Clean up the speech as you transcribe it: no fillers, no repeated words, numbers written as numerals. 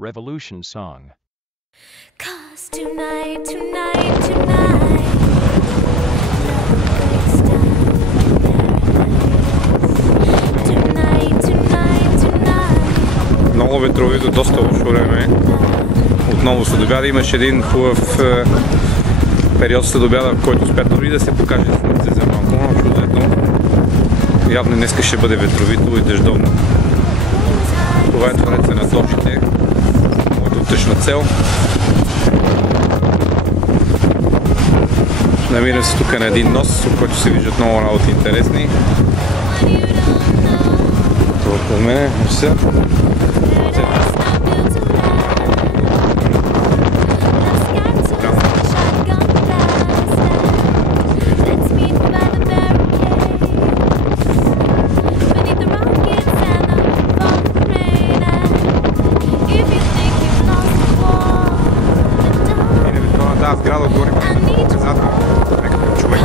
Revolution song. 'Cause tonight, tonight, tonight, tonight, tonight, tonight. Много ветровито, доста лошо време. Отново следобяда. Имаше един хубав период следобяда, в който успя дори да се покаже слънце за малко, но чудесно. Явно днес ще бъде ветровито и дъждовно. Това е твореца на точките. Моята утрешна цел. Намирам се тук на един нос, от който се виждат много работи интересни. Това от мене, все. Сграда отгоре, показателно, някакъв човек.